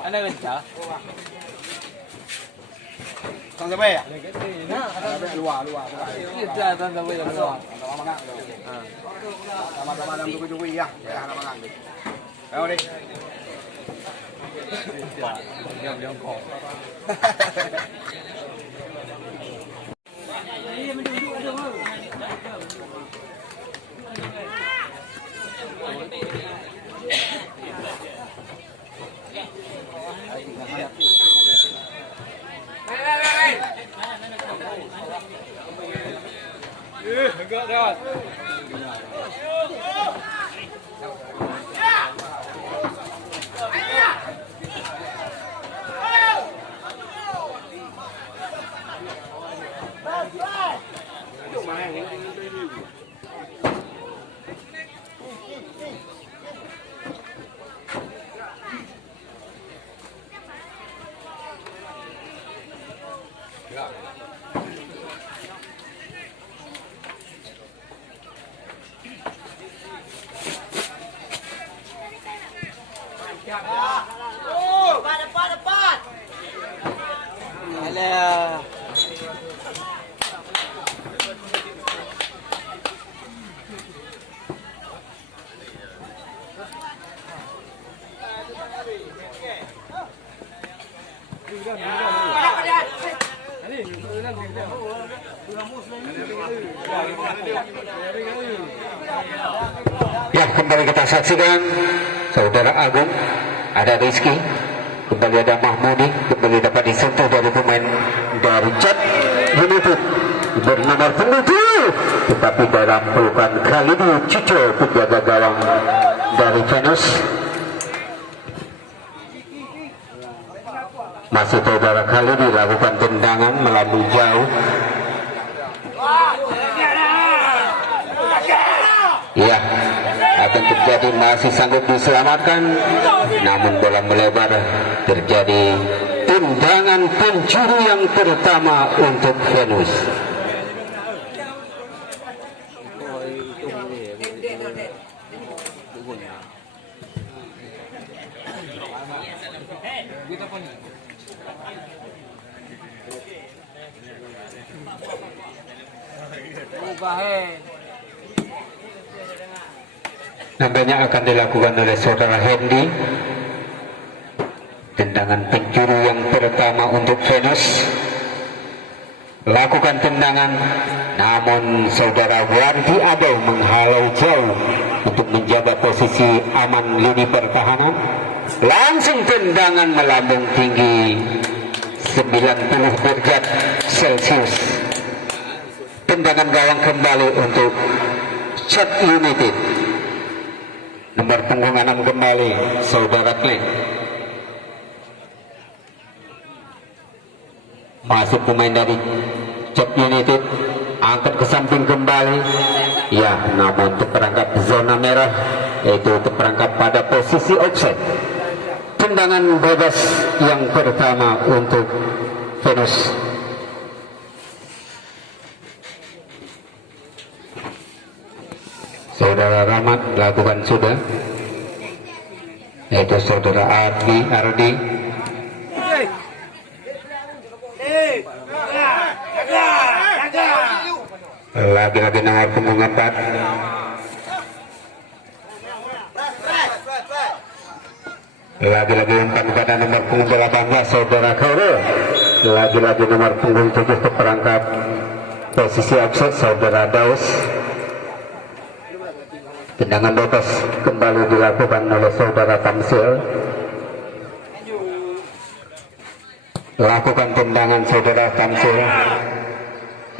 Ano ba? Sang sabay ya? Luar. Kita sang sabay luar. Sama-sama dalam duku-duku ya. Ya, nama ngang. Ayo deh. Diam kau. Enggak dah. Depan. Alah. Ya, kembali kita saksikan Saudara Agung, ada Rizky, kembali ada Mahmudi, kembali dapat disentuh dari pemain dari Cat United bernomor 7, tetapi dalam pelukan kali ini Cico, penjaga gawang dari Venus. Masih saudara kali ini lakukan tendangan melalui jauh. Ya, akan terjadi, masih sanggup diselamatkan, namun bola melebar. Terjadi tendangan pencuri yang pertama untuk Venus. Nampaknya akan dilakukan oleh saudara Hendy. Tendangan pencuri yang pertama untuk Venus. Lakukan tendangan, namun saudara Wardi Adel menghalau jauh untuk menjaga posisi aman lini pertahanan. Langsung tendangan melambung tinggi 90 derajat Celcius. Tendangan gawang kembali untuk Cat United. Nomor punggung 6 kembali saudara Klik. Masuk pemain dari Cat United, angkat ke samping kembali. Ya, namun terperangkap zona merah, yaitu terperangkap pada posisi offside. Tendangan bebas yang pertama untuk Venus. Saudara Rahmat lakukan sudah, yaitu saudara Ardi. Lagi-lagi nomor punggung 4. Lagi-lagi umpan pada nomor punggung 18 saudara Khairul. Lagi-lagi nomor punggung 7 terperangkap posisi offside saudara Daus. Tendangan bebas kembali dilakukan oleh saudara Tamsil. Lakukan tendangan saudara Tamsil.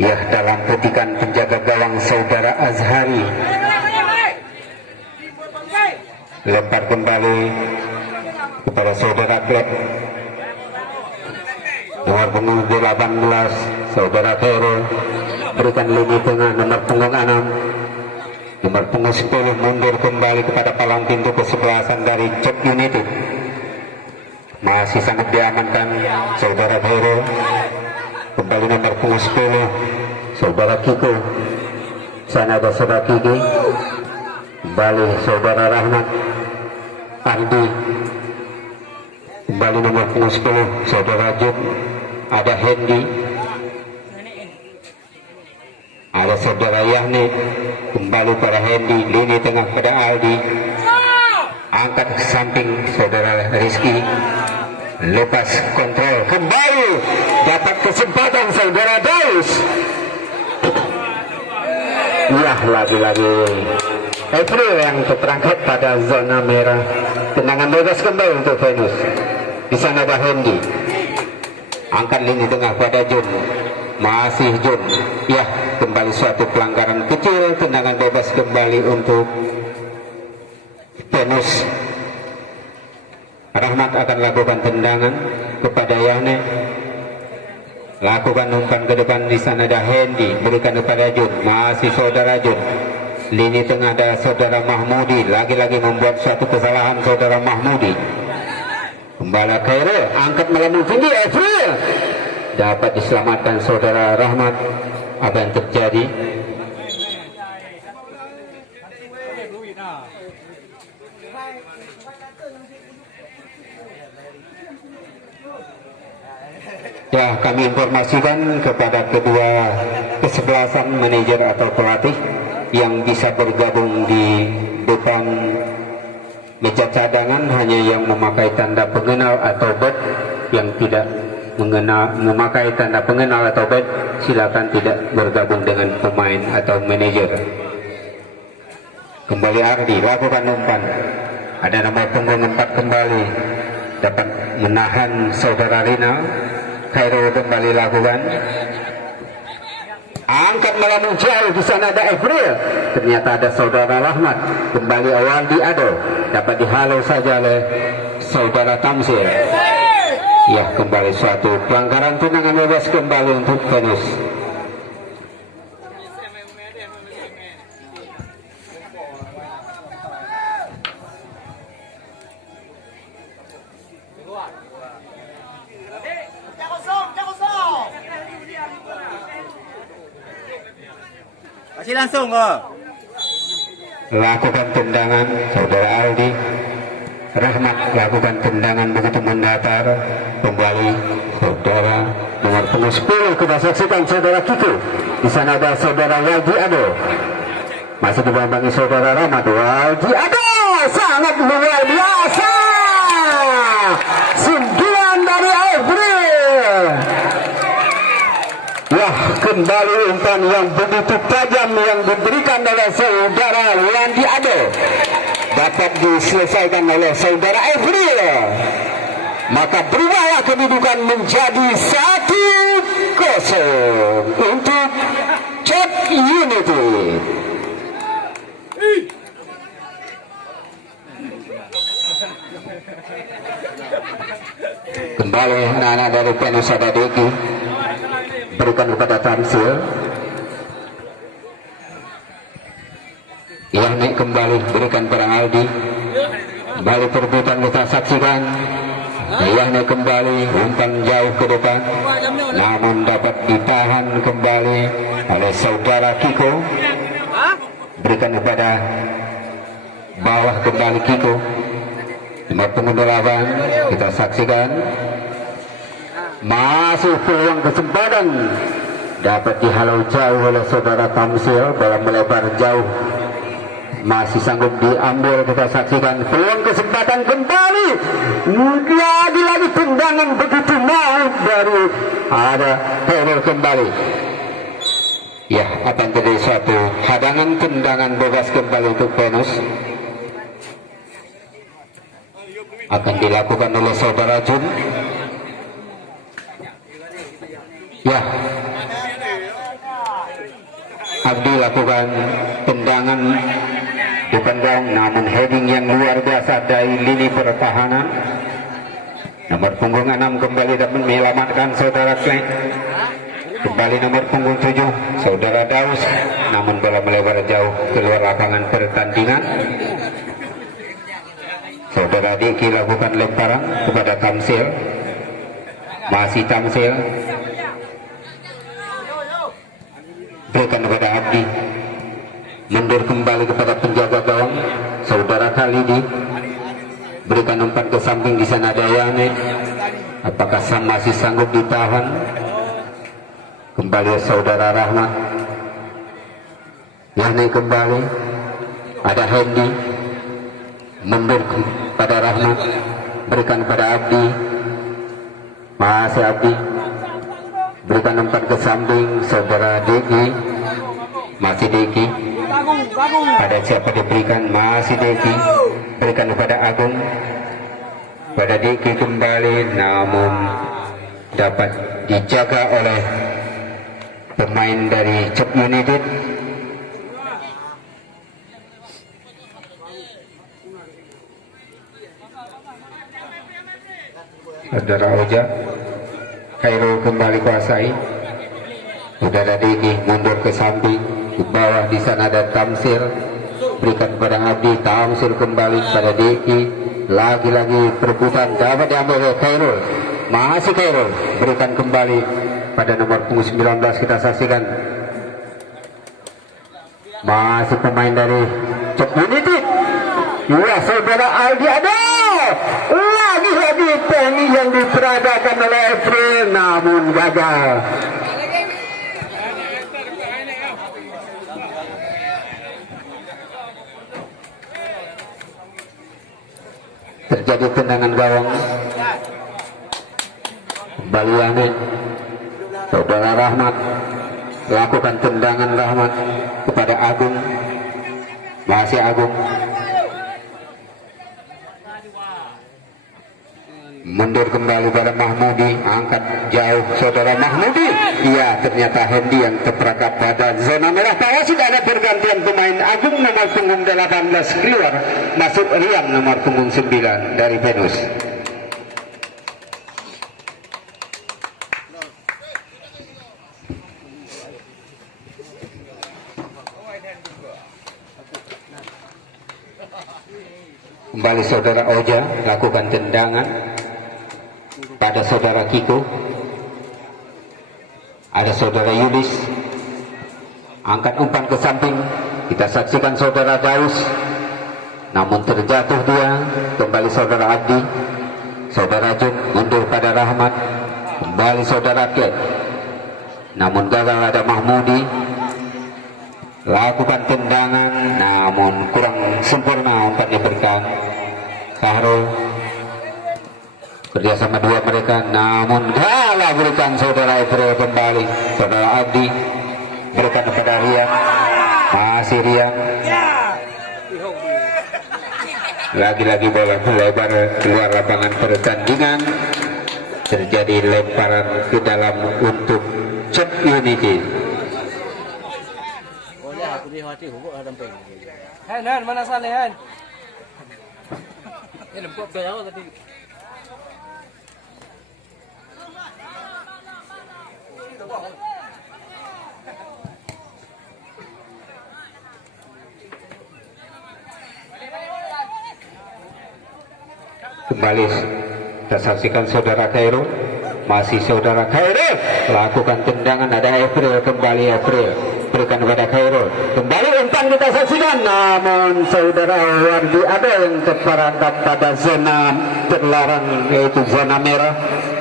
Ya, dalam petikan penjaga gawang saudara Azhari. Lempar kembali kepada saudara Klep. Nomor punggung 18 saudara Khairul. Berikan lini tengah nomor punggung 6. Nomor punggung 10 mundur kembali kepada palang pintu kesebelasan dari Cat United. Masih sangat diamankan saudara Khairul. Kembali nomor punggung 10 saudara Kiko. Sana ada saudara Kiki. Kembali saudara Rahmat. Andi. kembali nomor punggung 10 saudara Jun, ada Hendy, ada saudara Yahni, kembali pada Hendy, lini tengah pada Aldi, angkat ke samping saudara Rizky, lepas kontrol, kembali dapat kesempatan saudara Daus. Ya, lagi-lagi April yang terperangkap pada zona merah. Tendangan bebas kembali untuk Venus. Di sana ada Hendy, angkat lini tengah pada Jun, masih Jun. Ya, kembali suatu pelanggaran kecil. Tendangan bebas kembali untuk Venus. Rahmat akan lakukan tendangan kepada Yahne, lakukan umpan ke depan. Di sana ada Hendy, berikan kepada Jun, masih saudara Jun. Lini tengah ada saudara Mahmudi, lagi-lagi membuat suatu kesalahan saudara Mahmudi. Kembali Khairul, angkat melambung tinggi, April dapat diselamatkan saudara Rahmat. Apa yang terjadi? Ya, kami informasikan kepada kedua kesebelasan manajer atau pelatih yang bisa bergabung di depan meja cadangan hanya yang memakai tanda pengenal atau badge. Yang tidak memakai tanda pengenal atau badge, silakan tidak bergabung dengan pemain atau manajer. Kembali Ardi, lakukan umpan. Ada nomor punggung 4 kembali, dapat menahan saudara Rina. Khairul kembali lakukan, angkat melambung jauh. Di sana ada April, ternyata ada saudara Rahmat. Kembali awal di Ado, dapat dihalau saja oleh saudara Tamsil. Ya, kembali suatu pelanggaran. Tendangan bebas kembali untuk Venus. Kasih langsung kok. Lakukan tendangan saudara Aldi. Rahmat lakukan tendangan begitu mendatar. Kembali saudara nomor punggung 10, kita saksikan saudara Kiko. Di sana ada saudara Waldi Ado, masih dibambangi saudara Rahmat. Waldi Ado sangat luar biasa. 9 dari April. Wah, kembali umpan yang begitu tajam yang diberikan oleh saudara Wandi Ado dapat diselesaikan oleh saudara April. Maka berubahlah kedudukan menjadi 1-0 untuk Cep United. Kembali anak-anak dari Venus ada Deki, berikan kepada Tamsil. Yahni kembali berikan pada Aldi. Kembali perebutan kita saksikan. Yahni kembali umpan jauh ke depan, namun dapat ditahan kembali oleh saudara Kiko. Berikan kepada bawah kembali Kiko. Nomor punggung 8 kita saksikan. Masih peluang kesempatan, dapat dihalau jauh oleh saudara Tamsil, bola melebar jauh, masih sanggup diambil. Kita saksikan peluang kesempatan kembali, lagi-lagi tendangan begitu mau dari ada Khairul kembali. Ya, akan jadi suatu hadangan tendangan bebas kembali untuk Venus. Akan dilakukan oleh saudara Jun. Ya, Abdi lakukan tendangan bukan gawang, namun heading yang luar biasa dari lini pertahanan. Nomor punggung 6 kembali dapat menyelamatkan saudara Klein. Kembali nomor punggung 7 saudara Daus, namun bola melebar jauh keluar lapangan pertandingan. Saudara Diki lakukan lemparan kepada Tamsil, masih Tamsil, berikan kepada Abdi, mundur kembali kepada penjaga gawang saudara Khalidi, berikan umpan ke samping. Di sana ada Yani, apakah masih sanggup ditahan? Kembali saudara Rahmat. Yani kembali, ada Hendy, mundur pada Rahmat, berikan pada Abdi, masih Abdi, berikan umpan ke samping saudara Deki, masih Deki, pada siapa diberikan, masih Deki, berikan kepada Agung, pada Deki kembali, namun dapat dijaga oleh pemain dari Cep United. Saudara Oja, Khairul kembali kuasai. Saudara Diki mundur ke samping, ke bawah. Di sana ada Tamsil, berikan kepada Abdi. Tamsil kembali pada Diki, lagi-lagi perebutan dapat diambil oleh Khairul, masih Khairul, berikan kembali pada nomor punggung 19. Kita saksikan masih pemain dari Cep United. Ya saudara Aldi, ada lagi-lagi pengi yang diperadakan oleh April, namun gagal. Terjadi tendangan gawang. Kembali Yani, saudara Rahmat lakukan tendangan Rahmat kepada Agung, masih Agung, mundur kembali pada Mahmudi, angkat jauh saudara Mahmudi. Iya, ternyata Hendy yang terperangkap pada zona merah. Para sudah ada pergantian pemain. Agung nomor punggung 18 keluar, masuk Rian nomor punggung 9 dari Venus. Kembali saudara Oja lakukan tendangan pada saudara Kiko. Ada saudara Yulis, angkat umpan ke samping. Kita saksikan saudara Daus, namun terjatuh dia. Kembali saudara Abdi, saudara Jun mundur pada Rahmat. Kembali saudara Ket, namun gagal. Ada Mahmudi, lakukan tendangan, namun kurang sempurna umpan diberikan. Kahrul kerjasama dua mereka, namun gagal berikan saudara April. Kembali saudara Abdi, berikan kepada Rian, masih Rian, lagi-lagi bola melebar keluar lapangan pertandingan. Terjadi lemparan ke dalam untuk Cep United. Han, mana sana Han? Ini lempuk berapa tadi? Kembali kita saksikan saudara Khairul, masih saudara Khairul lakukan tendangan. Ada April, kembali April, berikan kepada Khairul. Kembali umpan kita saksikan, namun saudara Wardi ada yang terperangkap pada zona terlarang, yaitu zona merah.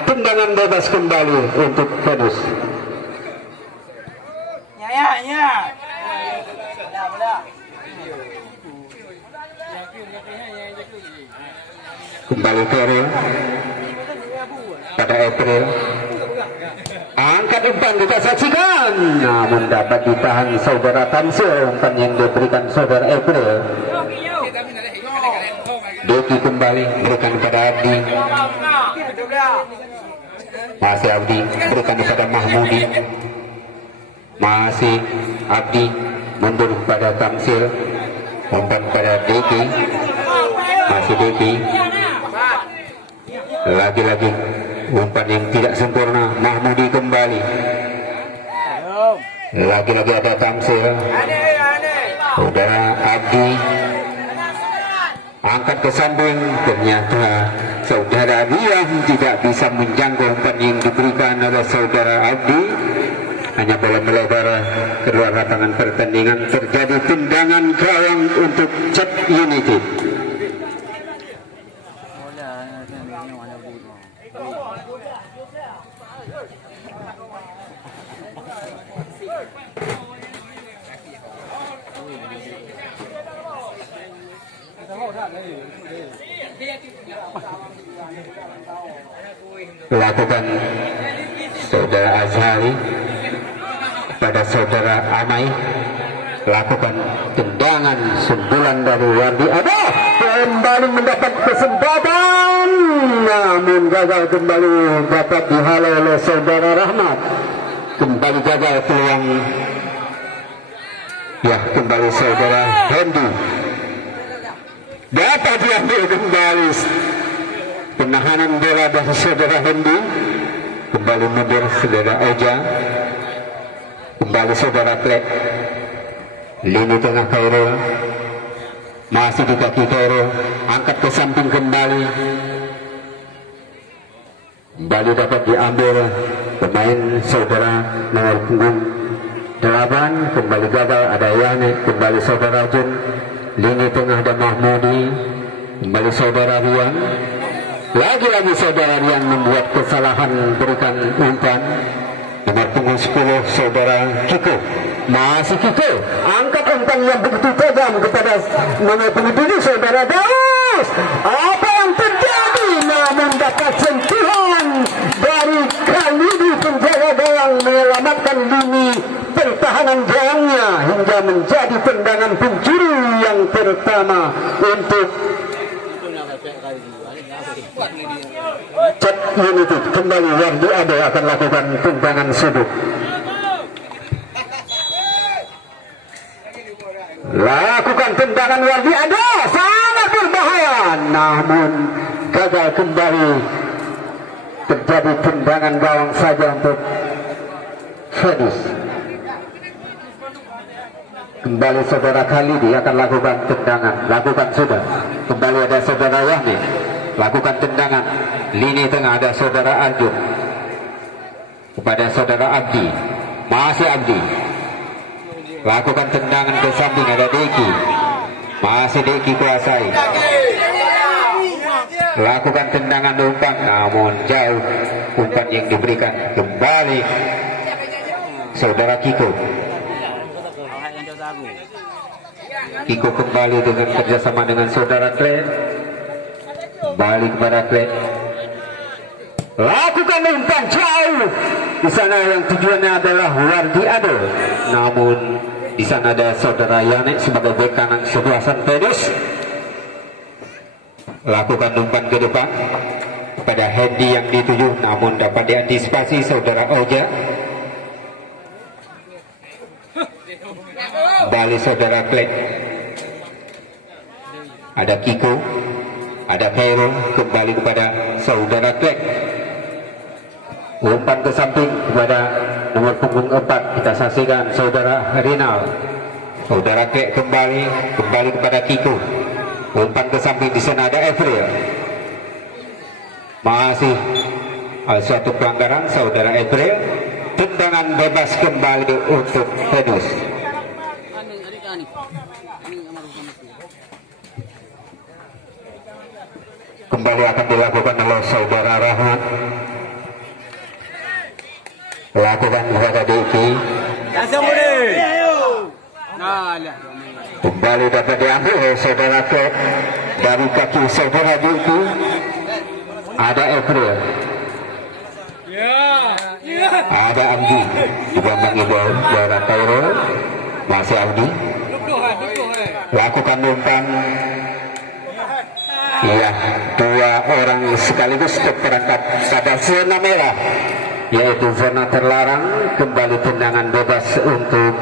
Tendangan bebas kembali untuk Venus. Ya. Kembali Khairul pada April, angkat umpan kita saksikan, namun dapat ditahan saudara Tamsil. Umpan yang diberikan saudara April. Deki kembali, berikan kepada Abdi, masih Abdi, berikan kepada Mahmudi, masih Abdi, mundur kepada Tamsil. Umpan pada Deki, masih Deki, lagi-lagi umpan yang tidak sempurna. Mahmudi kembali, lagi-lagi ada Tamsil. Saudara Abdi angkat ke samping, ternyata saudara Rian tidak bisa menjangkau umpan yang diberikan oleh saudara Abdi. Hanya bola melebar keluar lapangan pertandingan. Terjadi tendangan gawang untuk Cep United. lakukan saudara Azhari pada saudara Amai, lakukan tendangan sundulan dari Wardi. Ada kembali mendapat kesempatan, namun gagal kembali dapat dihalau oleh saudara Rahmat. Kembali gagal peluang. Ya, kembali saudara Hendy dapat diambil kembali. Penahanan bola dari saudara Hendy. Kembali mundur saudara Oja. Kembali saudara Klek. Lini tengah Khairul. Masih di kaki Khairul. Angkat ke samping kembali. Kembali dapat diambil pemain saudara nomor punggung 8. Kembali gagal ada Yani. Kembali saudara Jun. Lini tengah ada Mahmudi. Kembali saudara Rian. Lagi-lagi saudara Rian membuat kesalahan, berikan umpan. Nomor punggung 10 saudara Kiko. Masih Kiko, angkat umpan yang begitu tajam kepada nomor punggung 7 saudara Daus. Apa yang terjadi? Namun dapat sentuhan dari Khalidi penjaga gawang menyelamatkan lini pertahanan gawangnya hingga menjadi tendangan pencuri yang pertama untuk Cek United. Kembali Wardi Ade akan lakukan tendangan sudut. Lakukan tendangan Wardi Ade, sangat berbahaya, namun gagal kembali. Terjadi tendangan gawang saja untuk Fedis. Kembali saudara Khalidi akan lakukan tendangan. Lakukan sudah. Kembali ada saudara Wahmi. Lakukan tendangan. Lini tengah ada saudara Arjun. Kepada saudara Abdi. Masih Abdi. Lakukan tendangan ke samping ada Deki. Masih Deki kuasai. Lakukan tendangan umpan, namun jauh umpan yang diberikan. Kembali saudara Kiko. Kiko kembali dengan kerjasama dengan saudara Klen. Kembali kepada Klen. Lakukan umpan jauh. Di sana yang tujuannya adalah Wardi Ado. Namun di sana ada saudara Yanek sebagai bek kanan sebelah San Pedus. Lakukan umpan ke depan pada Hendy yang dituju, namun dapat diantisipasi saudara Oja. Kembali saudara Klek. Ada Kiko, ada Khairul, kembali kepada saudara Klek. Umpan ke samping kepada nomor punggung 4. Kita saksikan saudara Rinal. Saudara Klek kembali kepada Kiko. Umpan ke samping, di sana ada Evril. Masih suatu pelanggaran saudara Evril. Tendangan bebas kembali untuk Venus. Kembali akan dilakukan oleh saudara Rahmat. Lakukan kepada Diki. Kembali dapat diambil oleh saudara Klek dari kaki saudara Diki. Ada April. Ada Abdi. Dibambangi daerah Kairo. Masih Abdi. Lakukan umpan. Iya, 2 orang sekaligus terperangkap pada zona merah, yaitu zona terlarang. Kembali tendangan bebas untuk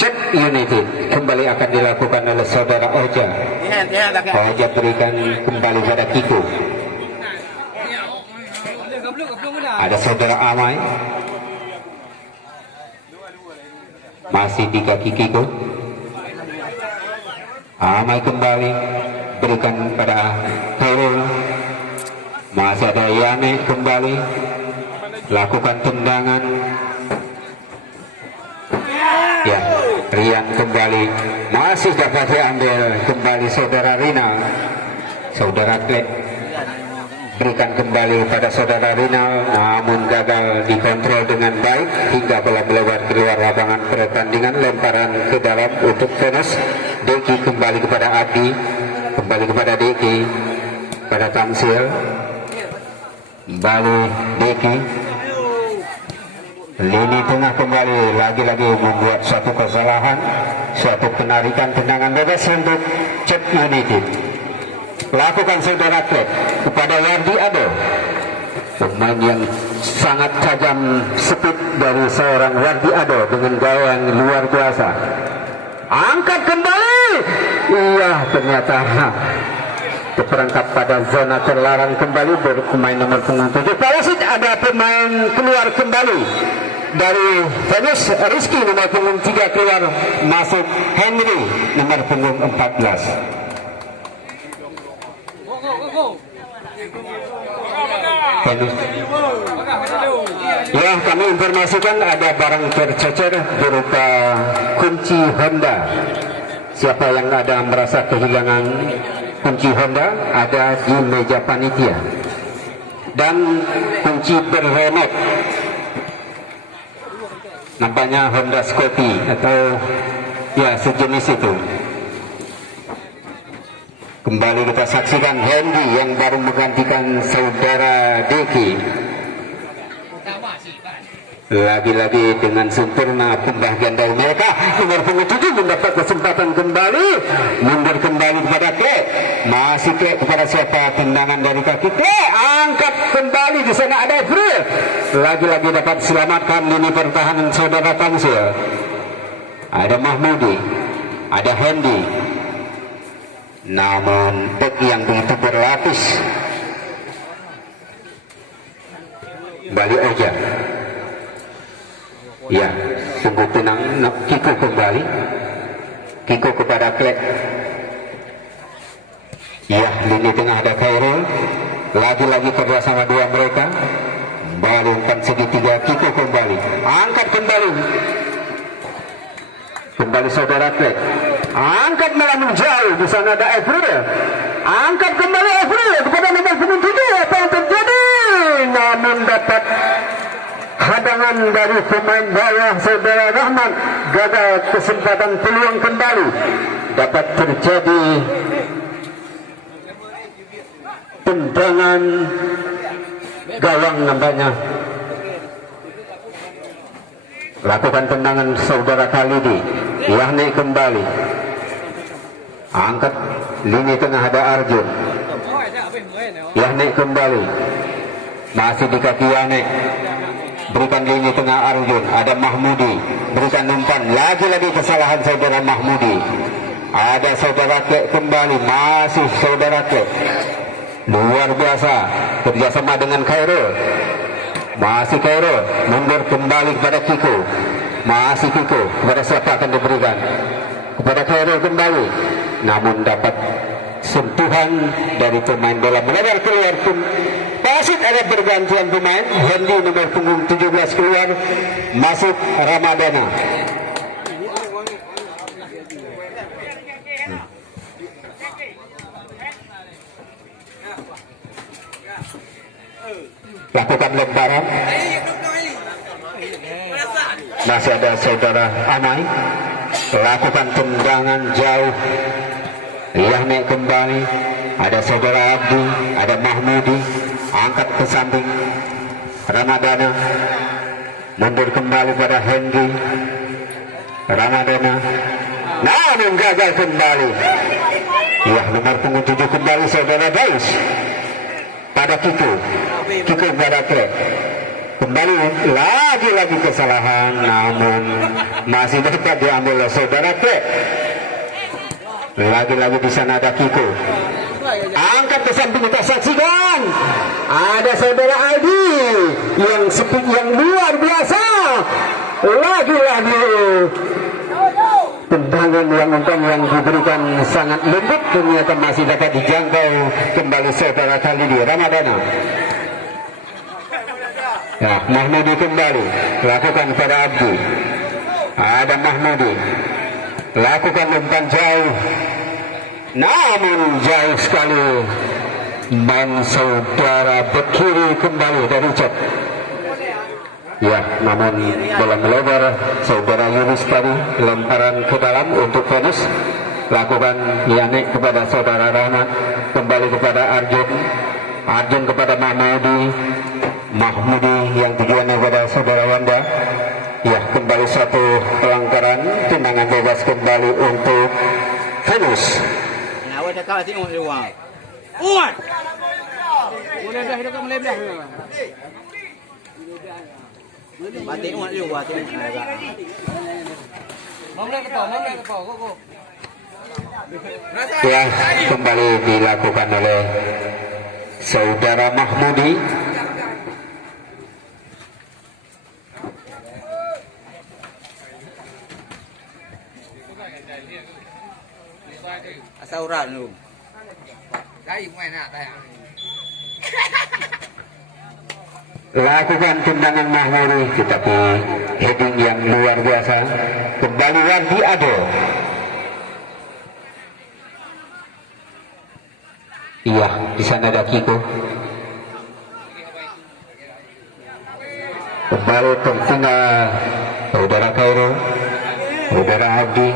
Cek United. Kembali akan dilakukan oleh saudara Oja. Oja berikan kembali pada Kiko. Ada saudara Amai. Masih di kaki Kiko. Amai kembali berikan pada Khairul. Masih ada Yane kembali. Lakukan tendangan. Ya, Rian kembali. Masih dapat diambil kembali saudara Rina. Saudara Klek. berikan kembali pada saudara Rinal, namun gagal dikontrol dengan baik hingga bola melewat keluar lapangan pertandingan. Lemparan ke dalam untuk Venus. Deki kembali kepada Abdi, kembali kepada Deki, pada Tamsil, kembali Deki. Lini tengah kembali lagi-lagi membuat suatu kesalahan, suatu penarikan tendangan bebas untuk Cep United. Lakukan saudara Klep kepada Wardi Ado, pemain yang sangat tajam speed dari seorang Wardi Ado dengan gaya yang luar biasa. Angkat kembali, iya ternyata terperangkap pada zona terlarang kembali berpemain nomor punggung 7. Parasit ada pemain keluar kembali dari Venus. Rizky nomor punggung 3 keluar, masuk Henry nomor punggung 14. Venus. Ya, kami informasikan ada barang tercecer berupa kunci Honda. Siapa yang ada merasa kehilangan kunci Honda, ada di meja panitia. Dan kunci berremote, nampaknya Honda Scoopy atau ya sejenis itu. Kembali kita saksikan Hendy yang baru menggantikan saudara Deki. Lagi-lagi dengan sempurna pembagian dari mereka. Nomor punggung 7 mendapat kesempatan kembali, mundur kembali kepada Klek. Masih Klek kepada siapa? Tendangan dari kaki Klek, angkat kembali. Di sana ada April. Lagi-lagi dapat selamatkan lini pertahanan saudara Tamsil. Ada Mahmudi, ada Hendy. Namun bek yang begitu berlapis. Bali Oja. Ya, sungguh tenang. Kiko kembali. Kiko kepada Klek. Ya, lini tengah ada Khairul. Lagi-lagi kerjasama dua mereka. Kembali umpan segitiga. Kiko kembali. Angkat kembali. Kembali saudara Klek. Angkat malah menjauh. Di sana ada April. Angkat kembali April kepada nomor 7. Apa yang terjadi? Namun dapat hadangan dari pemain bawah saudara Rahman. Gagal kesempatan peluang kembali. Dapat terjadi tendangan gawang nampaknya. Lakukan tendangan saudara Khalidi. Yahni kembali. Angkat lini tengah ada Arjun. Yahni kembali. Masih di kaki Yahni. Berikan lini tengah Arjun. Ada Mahmudi. Berikan umpan. Lagi-lagi kesalahan saudara Mahmudi. Ada saudara Klek kembali. Masih saudara Klek. Luar biasa. Kerjasama dengan Khairul. Masih Khairul. Mundur kembali kepada Kiko. Masih Kiko. Kepada siapa akan diberikan? Kepada Khairul kembali. Namun dapat sentuhan dari pemain bola melebar keluar pun. Pasit ada bergantian pemain. Hendy nomor punggung 17 keluar. Masuk Ramadana. Lakukan lemparan. Masih ada saudara Amai. Lakukan tendangan jauh. Yahni kembali. Ada saudara Abdi. Ada Mahmudi. Angkat ke samping. Ramadana. Mundur kembali pada Hendy. Ramadana. Namun gagal kembali. Ya, nomor punggung 7 kembali saudara Daus. Pada Kiko. Kiko pada Klek. Kembali lagi-lagi kesalahan, namun masih dapat diambil oleh saudara Klek. Lagi-lagi di sana ada Kiko. Angkat ke samping kita saksikan. Ada saudara Aldi yang speed yang luar biasa. Lagi-lagi tendangan yang diberikan sangat lembut, ternyata masih dapat dijangkau kembali saudara Khalidi. Ramadana. Ya, Mahmudi kembali. Lakukan pada Abdi. Ada Mahmudi. Lakukan umpan jauh. Namun jauh sekali. main saudara berkiri kembali dari cek. Ya, namun bola melebar saudara Yunus tadi, lemparan ke dalam untuk Venus, lakukan Yanek kepada saudara Rahmat, kembali kepada Arjun kepada Mahmudi yang tujuannya kepada saudara Wanda. Ya, kembali satu pelanggaran, tendangan bebas kembali untuk Venus. Nah, awak cakap tengok dia uang. Boleh dah hidup boleh dah. Batik uang dia buat tengok. Mana kepo, kok. Ya, kembali dilakukan oleh saudara Mahmudi. Asal urat lu. Lakukan tendangan Mahmudi, tetapi heading yang luar biasa. Kembali Wandi Ado. Iya, di sana ada Kiko. Kembali tertinggal saudara Kairo, saudara Abdi.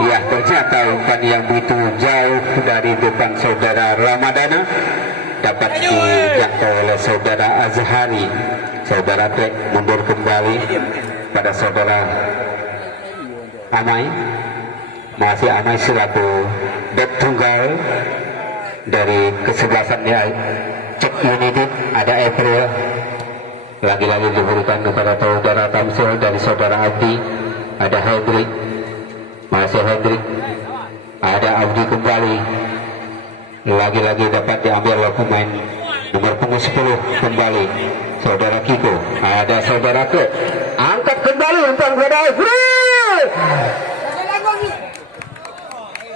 Ya, ternyata umpan yang begitu jauh dari depan saudara Ramadana dapat dijangkau oleh saudara Azhari. Saudara Tek mundur kembali pada saudara Amai. Masih Amai selaku bek tunggal dari kesebelasannya Cek United. Ada April, lagi-lagi diberikan kepada saudara Tamsil dari saudara Abdi. Ada Hendrik, masih Hendrik, ada Abdi kembali, lagi-lagi dapat diambil oleh pemain nomor punggung 10 kembali saudara Kiko. Ada saudara Ke, angkat kembali umpan kepada April,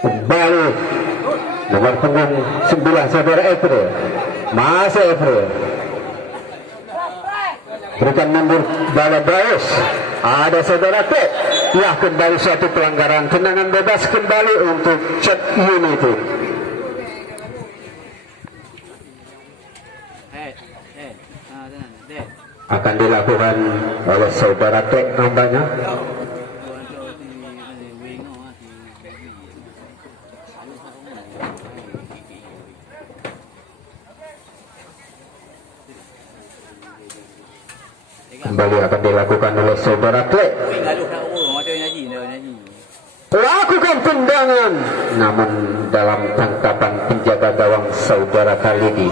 kembali nomor punggung 9 saudara April, masih April, berikan mundur bala Baus. Ada saudara Ke. Ya, kembali suatu pelanggaran, tendangan bebas kembali untuk Cek United. Akan dilakukan oleh saudara Tek nampaknya. Kembali akan dilakukan oleh saudara Tek. Lakukan tendangan, namun dalam tangkapan penjaga gawang saudara Khalidi.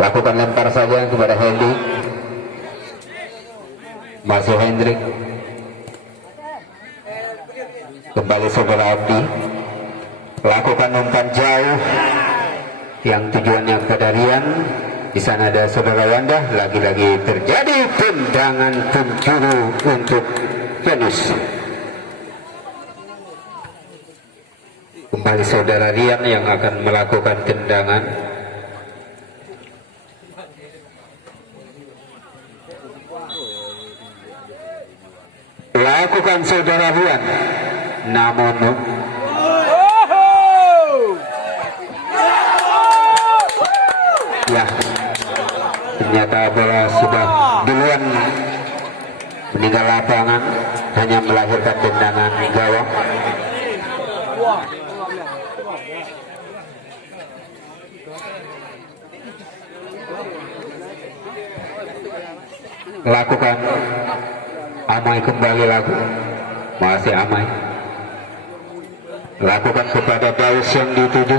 Lakukan lempar saja kepada Hendy. Masih Hendrik. Kembali saudara Abdi. Lakukan umpan jauh yang tujuannya kepada Rian. Di sana ada saudara Wanda. Lagi-lagi terjadi tendangan penjuru untuk Venus. Kembali saudara Rian yang akan melakukan tendangan. Lakukan saudara Rian, namun ya, ternyata bola sudah duluan meninggal lapangan, hanya melahirkan tendangan gawang. Lakukan Amai kembali lagu, masih Amai. Lakukan kepada Daus yang dituju.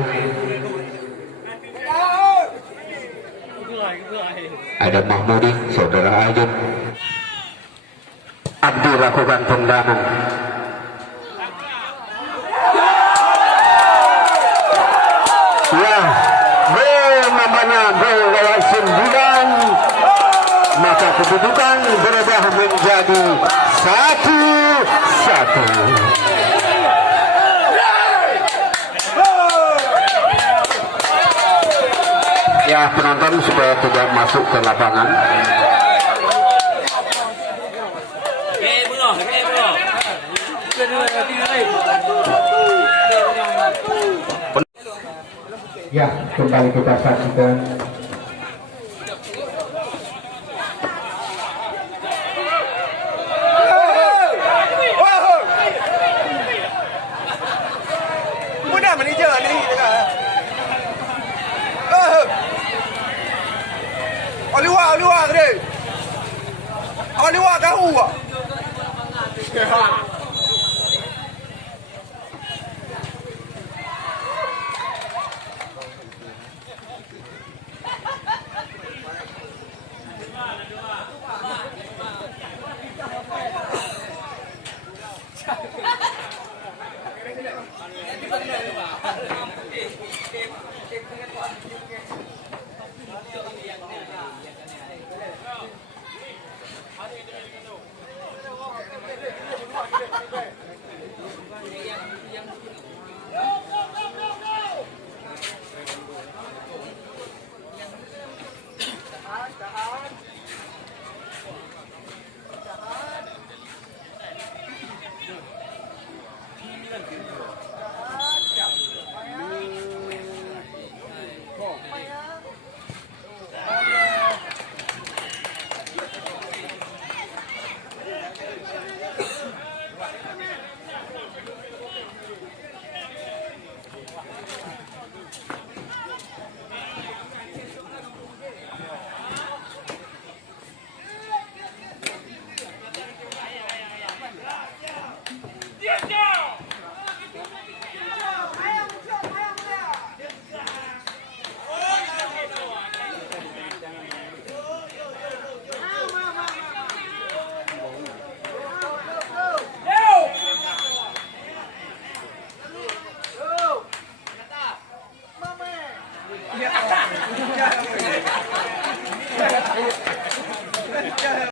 Ada Mahmudi, saudara Ajun. Abdi lakukan tendangan. Ya, gol namanya gol lewat 9. Maka kedudukan berubah menjadi 1-1. Ya, penonton supaya tidak masuk ke lapangan. Ya, kembali kita saksikan. Mudah manajer ni tengah. Oliwa ke dia? Oliwa tahu ah.